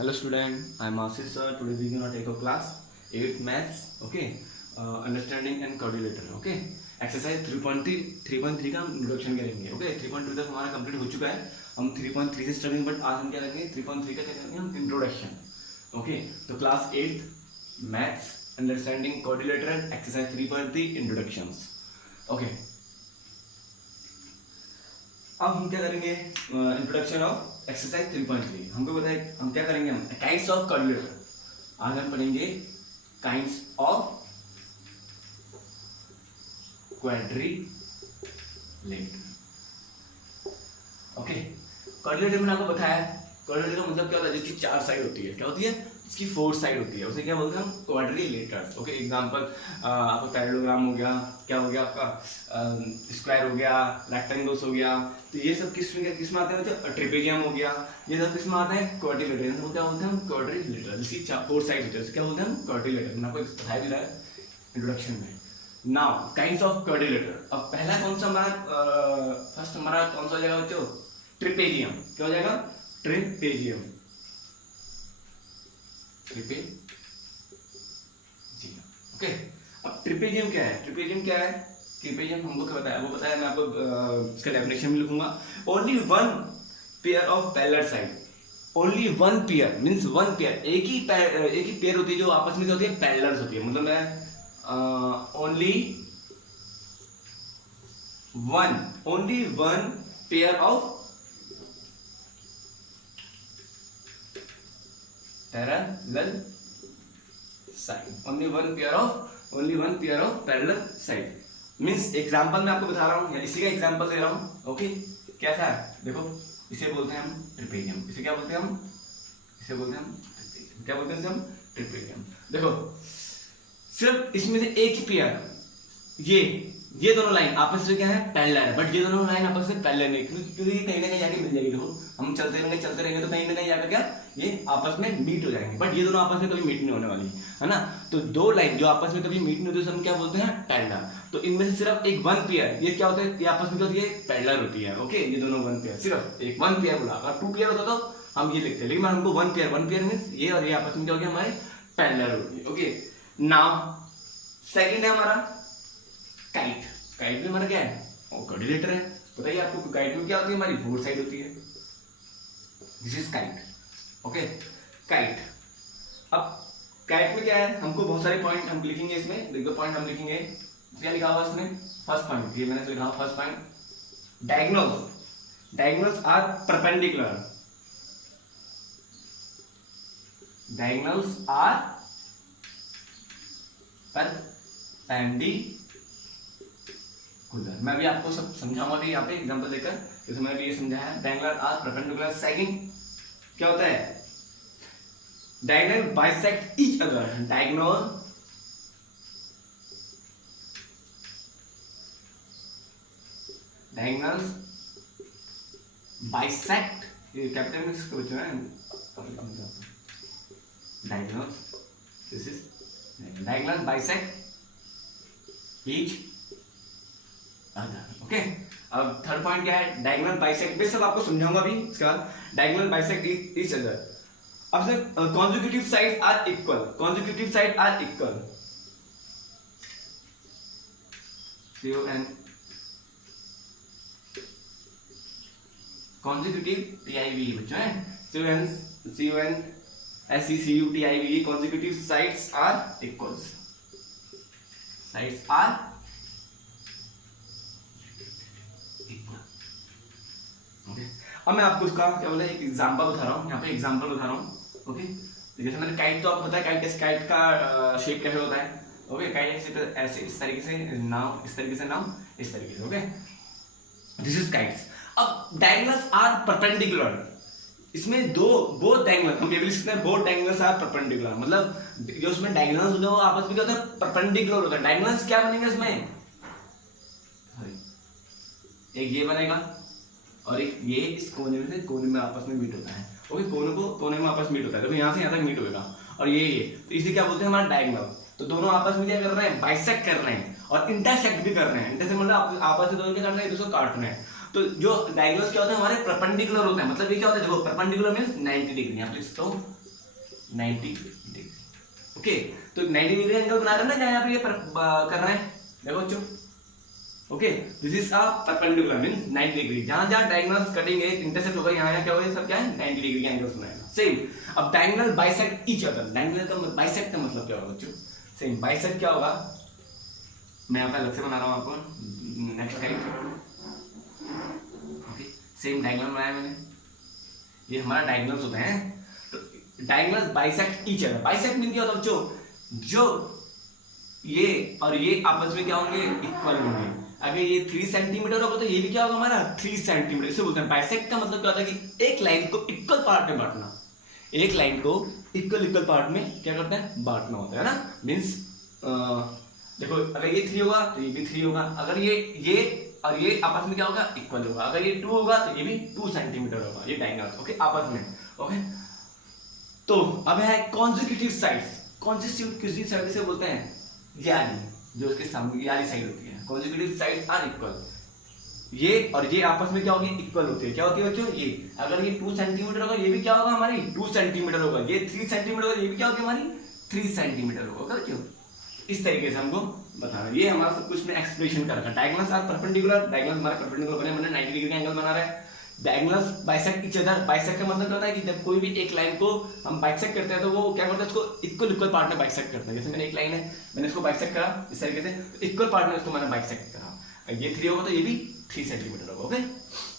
Hello student, I am Ashish sir. Today we are going to take a class 8 maths, okay, understanding and coordinator, okay. Exercise 3.3 का हम introduction करेंगे, okay. 3.2 तक हमारा complete हो चुका है. हम 3.3 से स्टार्टिंग, बट आज हम क्या करेंगे 3.3 का क्या करेंगे हम इंट्रोडक्शन, ओके. तो class 8 maths understanding coordinator exercise 3.3 introductions, okay. अब हम क्या करेंगे इंट्रोडक्शन ऑफ एक्सरसाइज 3.3. हमको पता है हम क्या करेंगे, हम काइंड्स ऑफ कोऑर्डिनेटर. आज हम पढ़ेंगे kinds of quadrilateral, okay. Quadrilateral मैंने आपको बताया, क्वाड्रिलेटरल का मतलब क्या होता है, जिसकी 4 साइड होती है. क्या होती है? इसकी 4 साइड होती है, उसे क्या बोलते हैं हम? Quadrilateral, okay. एग्जांपल आपका पैरेललोग्राम हो गया, क्या हो गया आपका स्क्वायर हो गया, रेक्टेंगल्स हो गया. तो ये सब किस में आते हैं बच्चों? ट्रिपेजियम हो गया. ये सब किस में आता है? क्वाड्रिलेटरल. इसको क्या बोलते हैं हम? क्वाड्रिलेटरल. जिसकी 4 साइड होती है उसे क्या बोलते हैं हम? क्वाड्रिलेटरल. मैंने आपको बताया भी रहा है इंट्रोडक्शन में. Now kinds of quadrilateral. अब पहला कौन सा हमारा फर्स्ट हमारा कौन सा हो जाएगा बच्चों? ट्रिपेजियम. क्या हो जाएगा? ट्रिपेजियम. Trapezium, okay. अब ट्रिपेजियम क्या है? ट्रिपेजियम क्या है? ट्रिपेजियम हमको क्या बताया, वो बताया. मैं आपको इसका डेफिनेशन भी लिखूंगा. Only one pair of parallel side. Only one pair means one pair, एक ही पेयर होती है जो आपस में क्या होती है? पैरेलल होती है. मतलब मैं only one pair of parallel side. only one pair of parallel side means example मैं आपको बता रहा हूं या इसी का एग्जांपल दे रहा हूं, ओके. कैसा है देखो, इसे बोलते हैं हम ट्रिपेजियम. इसे क्या बोलते हैं हम? इसे बोलते हैं हम ट्रिपेजियम. क्या बोलते हैं इसे हम? ट्रिपेजियम. देखो सिर्फ इसमें से एक ही पेयर, ये दोनों लाइन आपस में क्या है? पैरेलल है. बट ये दोनों लाइन आपस में पैरेलल नहीं, क्योंकि कहीं ना कहीं जाके मिल जाएगी. देखो हम चलते रहेंगे तो कहीं ना कहीं जाकर क्या ये आपस में मीट हो जाएंगे. बट ये दोनों आपस में कभी मीट नहीं होने वाली है ना. तो दो लाइन जो आपस में कभी मीट नहीं होती हम क्या बोलते हैं? पैरेलल. तो इनमें से सिर्फ एक वन पेयर, ये क्या होता है? ये आपस में क्या होती है? पैरेलल होती है, ओके. ये दोनों वन पेयर, सिर्फ एक वन पेयर बोला. अगर 2 पेयर होता तो हम ये लिखते हैं, लेकिन हमको वन पेयर मींस ये और ये आपस में क्या हो गया? हमारे पैरेलल होती है, ओके. नाउ सेकंड है हमारा काइट. काइट में हमारा क्या है? कोऑर्डिनेटर है. बताइए आपको काइट में क्या होती है? हमारी 4 साइड होती है. This is kite, okay. Kite. अब काइट में क्या है? हमको बहुत सारे पॉइंट हम लिखेंगे इसमें. देखो पॉइंट हम लिखेंगे, क्या लिखा हुआ इसमें? फर्स्ट पॉइंट ये मैंने लिखा first point, diagonals are perpendicular. Diagonals are perpendicular. मैं भी आपको सब समझाऊंगा भी यहाँ पे एग्जांपल देकर, जैसे मैंने भी ये समझाया. Diagonal are perpendicular. सेकंड क्या होता है? Diagonal bisect each other. Diagonal diagonals bisect, ये कैपिटल में इसको बचना है. Diagonals, this is diagonal bisect each other, okay. अब थर्ड पॉइंट क्या है? diagonal bisect. मैं सब आपको समझाऊंगा भी इसके बाद. diagonal bisect each other. अब से consecutive sides are equal. consecutive sides are equal. CON consecutive TIV बच्चों है. CON SECUTIVE consecutive sides are equals. Sides are equal. Okay. अब मैं आपको इसका क्या बोला एक एग्जांपल बता रहा हूँ. यहाँ पे एग्जांपल बता रहा हूँ, ओके. जैसे मैंने काइट तो आपको पता है काइट का शेप कैसे होता है, ओके. काइट ऐसे इस तरीके से नाउ, इस तरीके से नाउ, इस तरीके से, ओके. This is kites. अब डायगोनल्स आर परपेंडिकुलर. इसमें बोथ डायगोनल हम ये भी लिख सकते हैं, बोथ डायगोनल्स आर परपेंडिकुलर. मतलब जो उसमें डायगोनल्स होते हैं वो आपस में क्या होता है? परपेंडिकुलर होता है. डायगोनल्स क्या बनेंगे इसमें? एक ये बनेगा और एक ये इस कोने में आपस में मीट होता है, ओके. कोने में आपस मीट होता है. देखो यहाँ से यहाँ तक मीट होगा और ये तो इसे क्या बोलते हैं? हमारा डायगोनल. तो दोनों आपस में क्या कर रहे हैं? बाइसेक्ट कर रहे हैं और इंटरसेक्ट भी कर रहे हैं. इंटरसेक्ट मतलब आपस में दोनों क्या कर रहे हैं? एक दूसरे को काट रहे हैं. तो जो डायगोनल्स क्या होते हैं हमारे परपेंडिकुलर होते हैं. मतलब ये क्या होता है? देखो परपेंडिकुलर मींस 90 डिग्री. यहाँ लिख सकता हूँ 90 डिग्री। ओके, तो 90 डिग्री एंगल बना रहे हैं ना यहाँ पे ये कर रहे हैं, देखो बच्चों। Okay, this is a perpendicular means 90 degree. जहां जहां डायगोनल्स कटेंगे इंटरसेक्ट होगा, यहाँ क्या होगा, सब क्या है 90 डिग्री का एंगल्स बनाएगा। सेम, अब diagonal bisect each other. Diagonal का बाइसेक्ट का मतलब क्या होगा बच्चों? सेम बाइसेक्ट क्या होगा, मैं यहाँ पे अलग से बना रहा हूँ आपको next time. Okay, same diagonal बनाया मैंने, ये हमारा डायगोनल्स होते हैं। तो diagonal bisect each other. Bisect mean क्या होता है बच्चों? जो ये और ये आपस में क्या होंगे, इक्वल होंगे। अगर ये 3 सेंटीमीटर होगा तो ये भी क्या होगा हमारा 3 सेंटीमीटर। इसे बोलते हैं बाइसेक्ट का मतलब क्या होता है कि एक लाइन को इक्वल पार्ट में बांटना। एक लाइन को इक्वल पार्ट में क्या करते हैं, बांटना होता है ना। मीन्स देखो, अगर ये 3 होगा तो ये भी 3 होगा। अगर ये और ये आपस में क्या होगा, इक्वल होगा। अगर ये 2 होगा तो ये भी 2 सेंटीमीटर होगा, ये डायगोनल्स। ओके, आपस में। ओके, तो अब है कॉन्जिक्यूटिव साइड्स। कॉन्जिक्यूटिव साइड से बोलते हैं याली, जो उसके सामने याली साइड होती है। Consecutive sides are equal. ये और ये आपस में क्या होगी, इक्वल होती है। क्या होती है बच्चों? ये अगर ये 2 सेंटीमीटर होगा, ये भी क्या होगा हमारी 2 सेंटीमीटर होगा। ये 3 सेंटीमीटर होगा, ये भी क्या होगी हमारी 3 सेंटीमीटर होगा बच्चों। इस तरीके से हमको बताना, ये हमारा सब कुछ में एक्सप्रेशन कर रखा है। डायगोनल्स आर परपेंडिकुलर, डायगोनल हमारा परपेंडिकुलर बने, मैंने 90 डिग्री का एंगल बना रहा है। Diagonals bisect each other. Bisect का मतलब क्या होता है कि जब कोई भी एक लाइन को हम बाइसेक्ट करते हैं तो वो क्या करता है, उसको इक्वल पार्ट में बाइसेक्ट करता है। जैसे मैंने एक लाइन है, मैंने इसको बाइसेक्ट करा इस तरीके से, तो इक्वल पार्ट में उसको मैंने बाइसेक्ट करा। ये 3 होगा तो ये भी 3 सेंटीमीटर होगा। Okay,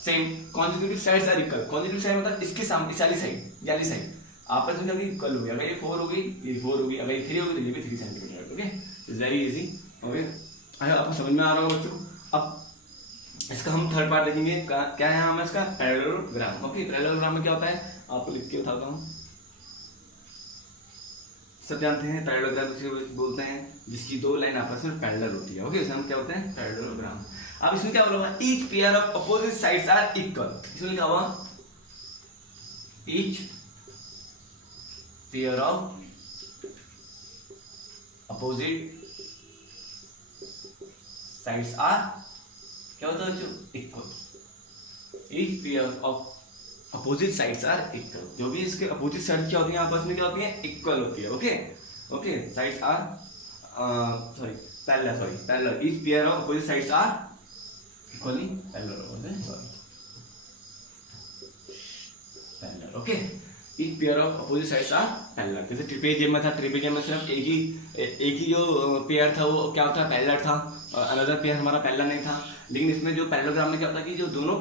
same consecutive sides are equal. Consecutive side मतलब इसके सामने इस वाली साइड, याली साइड आपस में कभी इक्वल होगी। अगर ये 4 होगी, ये 4 होगी। अगर ये 3 होगी तो ये भी 3 centimetre. Okay, it's very easy. Okay, आपको समझ में आ रहा होगा बच्चों। अब इसका हम थर्ड पार्ट देखेंगे। क्या है हमें इसका, पैरेललोग्राम। ओके, पैरेललोग्राम में क्या होता है आपको लिख के बताता हूँ। सब जानते हैं पैरेललोग्राम किसे बोलते हैं, जिसकी 2 लाइन आपस में पैरेलल होती है। ओके, इसे हम क्या होते हैं, पैरेललोग्राम। अब इसमें क्या बोला, each pair of opposite sides are equal. इसमें क्या हुआ, each pair of opposite sides are क्या होता है बच्चों, equal. Each pair of opposite sides are equal. जो भी इसके अपोजिट साइड क्या होती है आपस में क्या होती है, इक्वल होती है। Okay, okay, sides are parallel. Each pair of opposite sides are equally parallel. Okay, each pair of opposite sides are parallel. जैसे ट्रिपेजियम में था, ट्रिपेजियम में सिर्फ एक ही जो पेयर था वो क्या होता है, पैरेलल था। अनदर पेयर हमारा पैरेलल नहीं था। लेकिन इसमें जो पैरेललोग्राम में क्या होता है कि जो दोनों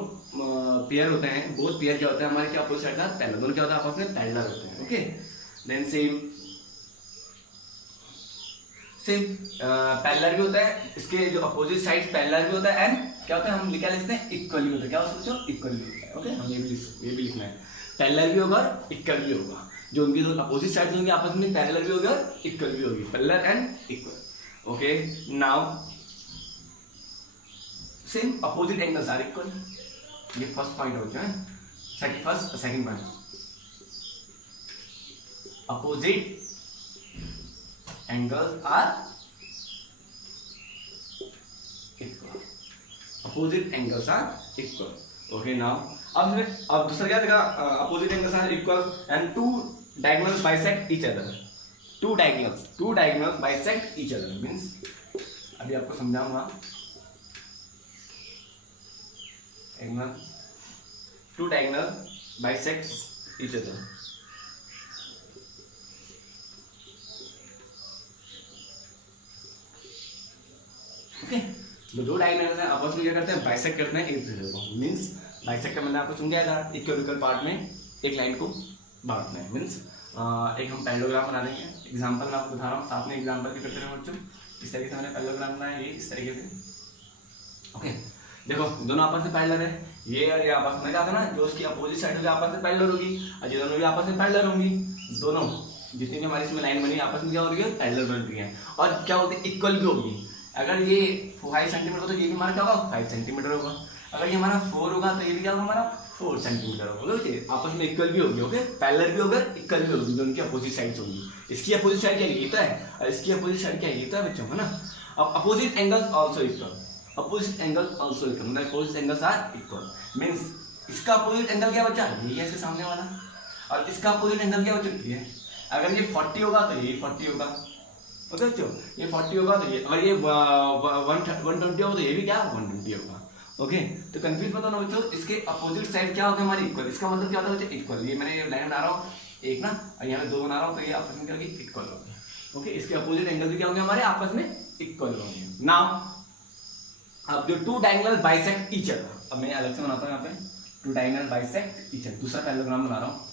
पेयर होते हैं, बोथ पेयर क्या होता है हमारे क्या अपोजिट साइड का पैरेलल, दोनों क्या होता है आपस में पैरेलल होते हैं। ओके, देन सेम पैरेलल भी होता है, इसके जो अपोजिट साइड पैरेलल भी होता है, एंड क्या होता है हम क्या लिखते हैं, इक्वल भी होता है। क्या सोचो, इक्वल भी होता है। ओके, हम ये भी लिखना है, पैरेलल भी होगा और इक्वल भी होगा। जो उनकी दो अपोजिट साइड होंगे आपस में पैरेलल भी होगी और इक्वल भी होगी, parallel and equal. Okay, now same opposite angles are equal. ये फर्स्ट पॉइंट हो जाए, first second point, opposite angles are equal. Opposite angles are equal. Okay, now अब दूसरा क्या देखा, opposite angles are equal and 2 diagonals bisect each other. 2 diagonals bisect each other means, अभी आपको समझाऊंगा। 2 diagonal bisect each other. Okay, तो 2 diagonals हैं आपस में क्या करते हैं, बाइसेक्ट करते हैं एक दूसरे को। मींस बाइसेक्ट का मतलब आपको समझाया था, इक्वल पार्ट में एक लाइन को बांटना है। मींस एक हम पैरेललोग्राम बना देंगे। एग्जांपल मैं आपको बता रहा हूँ, साथ में एग्जांपल भी करते रहो बच्चों। इस तरीके से मैंने पैरेललोग्राम बनाया, ये इस तरीके से। ओके, देखो दोनों आपस में पैरेलल है, ये और ये आपस में क्या था ना, जो उसकी अपोजिट साइड होगी आपस में पैरेलल होगी, और ये दोनों भी आपस में पैरेलल होंगी। दोनों जितनी भी हमारी इसमें लाइन बनी आपस में क्या हो रही है, पैरेलल बन रही है। और क्या होती है, इक्वल भी होगी। अगर ये 5 सेंटीमीटर तो ये भी हमारा क्या होगा, 5 सेंटीमीटर होगा। अगर ये हमारा 4 होगा तो ये भी क्या होगा हमारा 4 सेंटीमीटर होगा। ओके, आपस में इक्वल भी होगी। ओके, पैरेलल भी होगा, इक्वल भी होगी, जो उनकी अपोजिट साइड्स होंगी। इसकी अपोजिट साइड क्या ये तो है, और इसकी अपोजिट साइड क्या ये तो है बच्चों, है ना। अब opposite angles also equal. Opposite angle also equal मतलब opposite angles are equal. Means इसका अपोजिट एंगल क्या बचा, ये है इसके सामने वाला, और इसका अपोजिट एंगल क्या बचा, ये। अगर ये 40 होगा तो ये 40 होगा, ओके बच्चों, ये 40 होगा तो ये, अगर ये 120 होगा तो ये भी क्या 120 होगा। ओके तो कंफ्यूज मत होना बच्चों, इसके अपोजिट साइड क्या होगा हमारी इक्वल, इसका मतलब क्या होता है बच्चों इक्वल। ये मैंने लाइन बना रहा हूँ एक ना, और यहाँ पे दो बना रहा हूँ, तो ये आपस में क्या होगी इक्वल होगी। ओके इसके अपोजिट एंगल भी क्या होंगे हमारे आपस में इक्वल होंगे। नाउ अब जो two diagonal bisect each other, अब मैं अलग से बनाता हूँ यहाँ पे, two diagonal bisect each other, दूसरा पैरेललोग्राम बना रहा हूँ,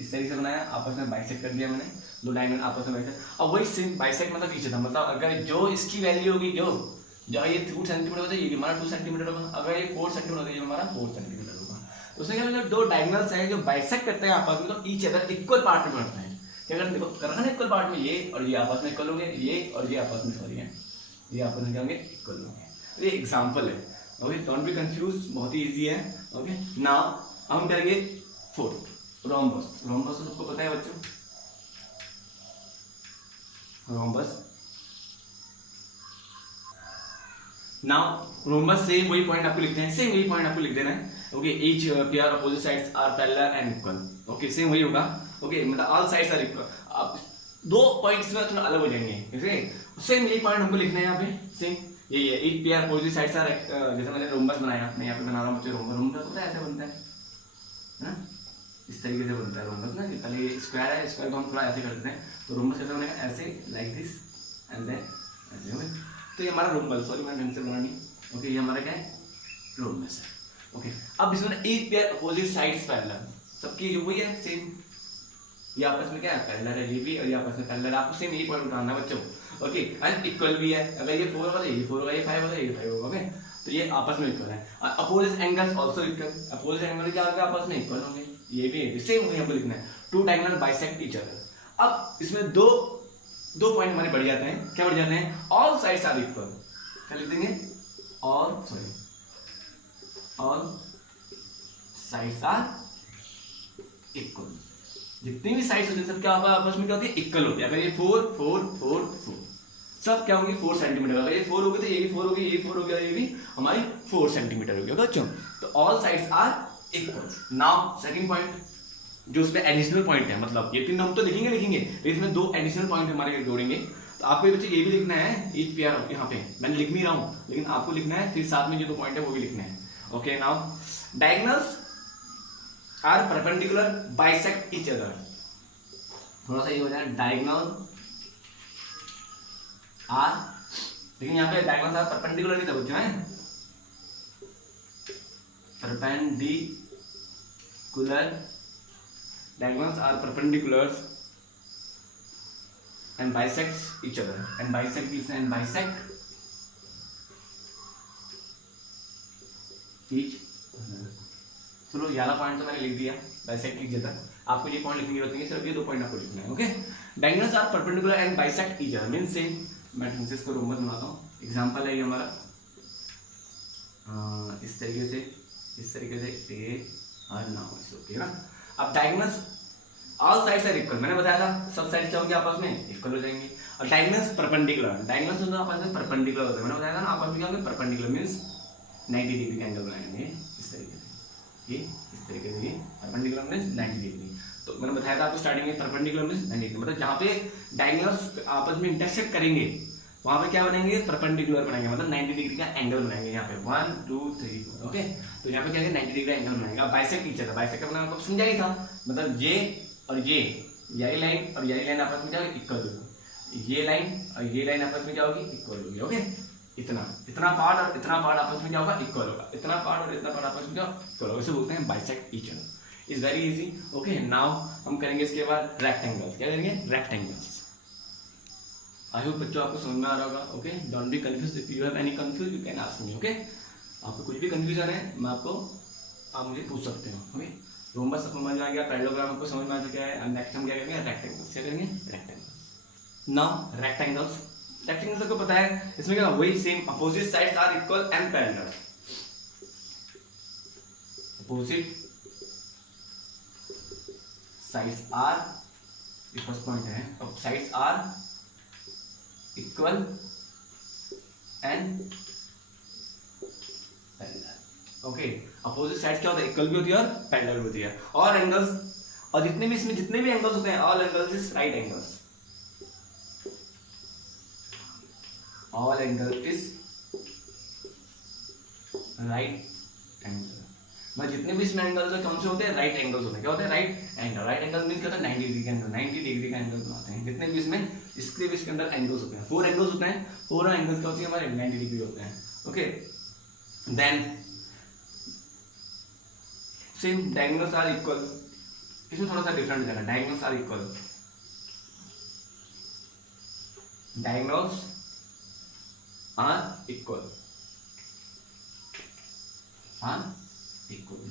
इस तरीके से बनाया, आपस में बाइसेक्ट कर दिया मैंने, दो डायगोनल आपस में बाइसेक्ट। अब वही सेम बाइसेक्ट मतलब ईच अदर, मतलब अगर जो इसकी वैल्यू होगी जो ये 2 सेंटीमीटर होता है, ये हमारा 2 सेंटीमीटर होगा, अगर ये 4 सेंटीमीटर होता है, ये हमारा 4 सेंटीमीटर होगा। तो उसमें क्या मतलब दो डायगोनल्स हैं जो बाइसेक्ट करते हैं आपस में, तो ईच अदर इक्वल पार्ट में बढ़ते हैं। क्या करते हैं देखो, कर रहा है इक्वल पार्ट में, ये और ये आपस में इक्वल होंगे, ये और ये आपस में सॉरी है, ये आपस में क्या होंगे इक्वल होंगे। ये एग्जांपल है, ओके डोंट बी कंफ्यूज, बहुत ही इजी है। ओके नाउ हम करेंगे फोर्थ रोम्बस। रोम्बस सबको पता है बच्चों, रोम्बस। नाउ रोम्बस से वही पॉइंट आपको लिखते हैं, सेम वही पॉइंट आपको लिख देना है। Okay each pair opposite sides are parallel and equal, okay same वही होगा। ओके मतलब ऑल साइड्स आर इक्वल। अब दो पॉइंट्स में थोड़ा अलग हो जाएंगे, ठीक सेम यही पॉइंट हमको लिखना है यहाँ पे, सेम यही है, each pair opposite sides are, जैसे मैंने रोम्बस बनाया, मैं यहाँ पे बना रहा हूँ रोम्बस। रोम्बस पता है ऐसे बनता है ना, इस तरीके से बनता है रोम्बस ना, कि पहले स्क्वायर है, स्क्वायर को हम थोड़ा ऐसे करते हैं, तो रोम्बस कैसे बनेगा ऐसे, लाइक दिस एंड देन ऐसे। ओके तो ये हमारा रोम्बस, सॉरी मैंने ढंग से बना नहीं। ओके ये हमारा क्या है रोम्बस है। ओके अब इसमें each pair opposite sides parallel, सबकी जो वही है सेम, ये आपस में क्या है पैरेलल है, ये भी और ये आपस में पैरेलल, आपको सेम यही पॉइंट उठाना है बच्चों। ओके एंड इक्वल भी है, अगर ये 4 होगा तो ये 4 होगा, ये 5 होगा ये 5 होगा। ओके तो ये आपस में इक्वल है। Opposite angles also equal, opposite angle क्या होगा आपस में इक्वल होंगे, ये भी सेम वही हमको लिखना है, two diagonal bisect each other. अब इसमें दो पॉइंट हमारे बढ़ जाते हैं, क्या बढ़ जाते हैं, ऑल साइड्स आर इक्वल, क्या लिख देंगे ऑल साइड्स आर इक्वल। जितनी भी साइड्स होती है सब क्या होगा आपस में क्या होती है इक्वल होती है। अगर ये 4 4 4 4 सब क्या होंगे 4 सेंटीमीटर, अगर ये 4 होगी तो ये भी 4 होगी, ये 4 होगी, ये भी हमारी 4 सेंटीमीटर होगी बच्चों। तो all sides are equal. Now second point जो उसमें एडिशनल पॉइंट है, मतलब ये तीन हम तो लिखेंगे लेकिन इसमें दो एडिशनल पॉइंट हमारे जोड़ेंगे। तो आपको बच्चे ये भी लिखना है ईच पेयर, यहाँ पे मैंने लिख नहीं रहा हूँ लेकिन आपको लिखना है, फिर साथ में जो दो पॉइंट है वो भी लिखने हैं। Okay now diagonals are perpendicular bisect each other, थोड़ा सा ये हो जाए डायगोनल आर, लेकिन यहाँ पे डायगोनल्स आर परपेंडिकुलर नहीं था बच्चों, है perpendicular, diagonals are perpendiculars and bisect each other, and bisect each चलो ये वाला पॉइंट तो मैंने लिख दिया बाइसेक्ट ईच अदर, आपको ये पॉइंट लिखने की जरूरत नहीं है, सिर्फ ये दो पॉइंट आपको लिखना है। Okay diagonals are perpendicular and bisect each other means same, मैं ढंग से इसको रोमन बनाता हूँ, एग्जांपल है ये हमारा इस तरीके से ए और नाउ इस ओके ना। अब diagonals all sides are equal, मैंने बताया था सब साइड्स क्या होंगे आपस में इक्वल हो जाएंगे। और डायगोनल्स परपेंडिकुलर, डायगोनल्स होता है आपस में परपेंडिकुलर होता है, मैंने बताया था ना आपस में क्या होंगे परपेंडिकुलर मींस 90 डिग्री का एंगल बनाएंगे इस तरीके से, ये इस तरीके से, ये परपेंडिकुलर मींस 90 डिग्री। तो मैंने बताया था आपको स्टार्टिंग में परपेंडिकुलर मींस 90 डिग्री, मतलब जहाँ पे डायगोनल्स आपस में इंटरसेक्ट करेंगे वहां पे क्या बनेंगे परपेंडिकुलर बनाएंगे, मतलब 90 डिग्री का एंगल बनाएंगे यहाँ पे 1 2 3 4। ओके तो यहाँ पे क्या है 90 डिग्री का एंगल बनाएंगे। बाइसेक्ट ईच अदर, बाइसेक्ट का बनाना आपको समझा ही था, मतलब ये और यही लाइन और यही लाइन आपस में क्या होगी इक्वल होगी, ये लाइन और ये लाइन आपस में क्या होगी इक्वल होगी। ओके इतना पार्ट और इतना पार्ट आपस में क्या होगा इक्वल होगा, इतना पार्ट और इतना पार्ट आपस में क्या इक्वल होगा, इसे बोलते हैं bisect each other. Is very easy. Okay now हम करेंगे इसके बाद रेक्टेंगल्स, क्या करेंगे रेक्टेंगल्स। आई होप बच्चों आपको समझ में आ रहा होगा। Okay don't be confuse, if you have any confuse you can ask me. Okay आपको कुछ भी कंफ्यूजन है मैं आपको आप मुझे पूछ सकते हो। ओके रोमबस समझ आ गया, पैरेललोग्राम आपको समझ में आ चुका है, नेक्स्ट हम क्या करेंगे रेक्टेंगल्स, क्या करेंगे रेक्टेंगल्स। नाउ रेक्टेंगल्स सबको पता है, इसमें क्या वही same opposite sides are equal and parallel, opposite sides are, ये फर्स्ट पॉइंट है, अब sides are equal and parallel. Okay opposite side क्या होता है इक्वल भी होती है और पैरेलल भी होती है। और और जितने भी इसमें जितने भी एंगल्स होते हैं all angles is right angles, all angle is right angle. मतलब जितने भी इसमें एंगल्स है कौन से होते हैं, राइट एंगल्स होते हैं। क्या होते हैं, right angle. Right angle means क्या होता है, 90 डिग्री का एंगल, 90 डिग्री का एंगल बनाते हैं जितने भी इसमें, इसके भी इसके अंदर एंगल्स होते हैं। 4 एंगल्स होते हैं, 4 एंगल्स क्या होते हैं हमारे 90 डिग्री होते हैं। Okay, then same diagonals are equal, इसमें थोड़ा सा डिफरेंट है, diagonals are equal, diagonals are equal,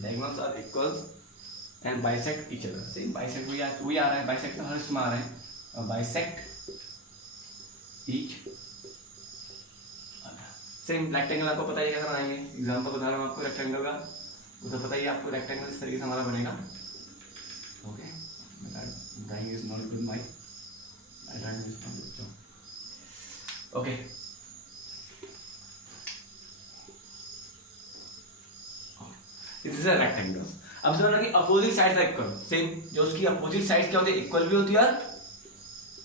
diagonals are equal and bisect each other। See, bisect भी आ रहा है, bisect तो हर इसमें आ रहा है, और bisect each other। Same rectangle आपको पता है कैसे बनाएंगे, एग्जांपल बता रहा हूँ आपको रेक्टेंगल का, वो तो पता ही आपको रेक्टेंगल इस तरीके से हमारा बनेगा। Okay, drawing is not good, my drawing is not good. Okay, this is a rectangle. अब समझना कि opposite sides are equal, same जो उसकी अपोजिट साइड्स क्या होती है, इक्वल भी होती है और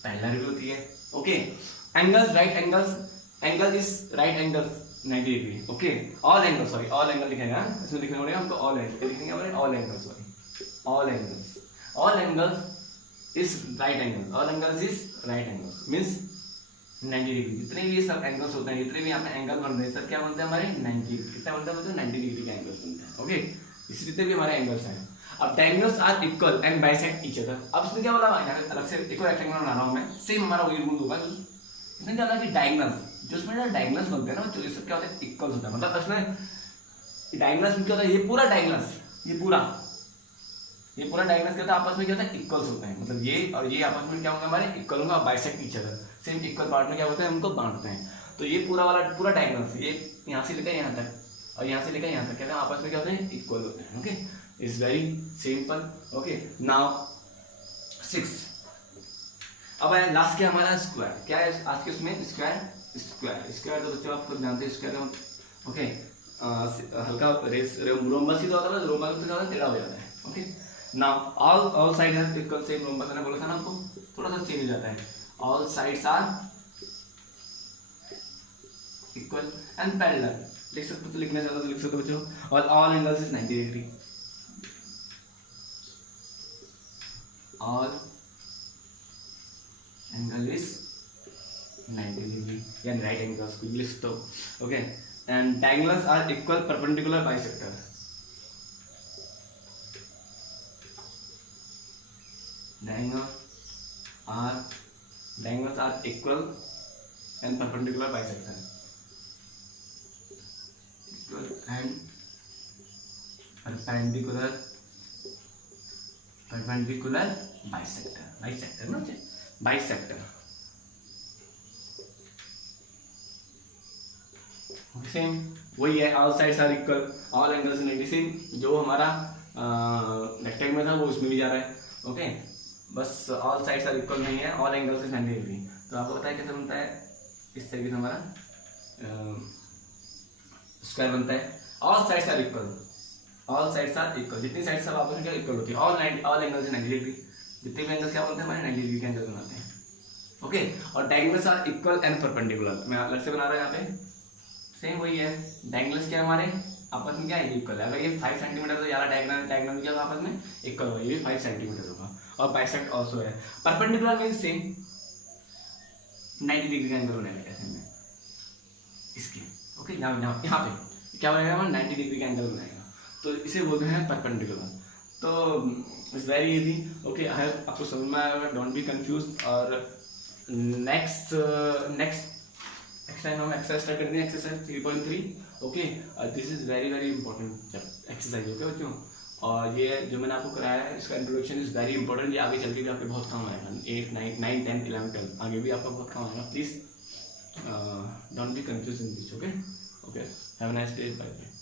पैरेलल भी होती है। Okay, angles right angles, angle is right angles 90 degree. Okay, all angle, sorry all angle लिखेगा, इसमें लिखना पड़ेगा हमको ऑल एंगल, लिखेंगे हमारे all angle, sorry all angles, all angles is right angle, all angles is right angles means 90 degree. जितने भी ये सब एंगल्स होते हैं, जितने भी यहाँ पे एंगल बन रहे हैं सब क्या बनते हैं हमारे 90, कितना बनता है मतलब 90 डिग्री के एंगल्स बनते हैं। ओके, इस जितने भी हमारे एंगल्स हैं। अब diagonals are equal and bisect each other. अब इसमें क्या बोला, यहाँ अलग से एक और रेक्टेंगल बना रहा हूँ मैं, सेम हमारा वही रूल होगा। इसमें क्या होता है कि डायगोनल्स, जो इसमें डायगोनल्स बनते हैं ना, जो सब क्या होता है इक्वल्स होता है। मतलब इसमें डायगोनल्स में क्या होता है, ये पूरा डायगोनल्स, ये पूरा डायगोनल्स क्या होता है आपस में क्या होता है इक्वल्स होते हैं। मतलब ये और ये आपस में क्या होंगे हमारे इक्वल होंगे, और bisect each other, same equal part में क्या होता है उनको बांटते हैं। तो ये पूरा वाला पूरा डायगोनल्स, ये यहाँ से लेकर यहाँ तक और यहाँ से लेकर यहाँ तक क्या आपस में क्या होते हैं इक्वल होते हैं। Okay, it's very simple. Okay, now 6। अब है लास्ट क्या हमारा स्क्वायर। क्या है आज के उसमें, स्क्वायर तो बच्चों आप खुद जानते हैं स्क्वायर। ओके, हल्का रोमबस ही तो होता है, रोमबस से ज़्यादा टेढ़ा हो जाता है। Okay, now all side are equal, same rhombus मैंने बोला था ना आपको, थोड़ा सा चेंज हो जाता है। All sides are equal and parallel, लिख सकते हो तो लिखना चाहते हो तो लिख सकते हो बच्चों। और all angles is 90 degree, all angle is 90 degree, यानी राइट एंगल्स को लिख सकते हो। Okay, and diagonals are equal perpendicular bisector, diagonals are equal and perpendicular bisector, equal and perpendicular bisector ना, बाइसेक्टर सेम वही है। All sides are equal, all angles 90, same जो हमारा रेक्टेंगल में था वो उसमें भी जा रहा है। ओके, बस ऑल साइड्स आर इक्वल नहीं है, ऑल एंगल्स इज 90 डिग्री। तो आपको पता है कैसे बनता है, इस तरीके से हमारा स्क्वायर बनता है। All sides are equal, all sides are equal, जितनी साइड्स सब आपस में क्या इक्वल होती है, ऑल एंगल्स 90 डिग्री, जितने भी एंगल्स क्या बनते हैं हमारे 90 डिग्री के एंगल बनाते हैं। ओके, और diagonals are equal and perpendicular, मैं अलग से बना रहा हूँ यहाँ पे, सेम वही है। डायगोनल्स क्या हमारे आपस में क्या है इक्वल है। अगर ये 5 सेंटीमीटर तो यार डायगोनल क्या आपस में इक्वल होगा, ये भी 5 सेंटीमीटर होगा। और बाइसेक्ट ऑल्सो है। परपेंडिकुलर मींस सेम 90 डिग्री का एंगल बनेगा कैसे में इसके। ओके, यहाँ पे क्या बनेगा, 90 डिग्री का एंगल बनेगा, तो इसे बोलते हैं परपेंडिकुलर। तो it's very easy. Okay, I hope आपको समझ में आएगा, डोंट बी कंफ्यूज। और नेक्स्ट टाइम हम एक्सरसाइज स्टार्ट करते हैं, exercise 3.3। Okay, this is very important exercise. Okay बच्चों, और ये जो मैंने आपको कराया है इसका इंट्रोडक्शन इज वेरी इंपॉर्टेंट, ये आगे चल के भी आपके बहुत काम आएगा, 8, 9, 10, 11, 12 आगे भी आपका बहुत काम आएगा। Please don't be confuse in this. Okay, have a nice day, bye bye.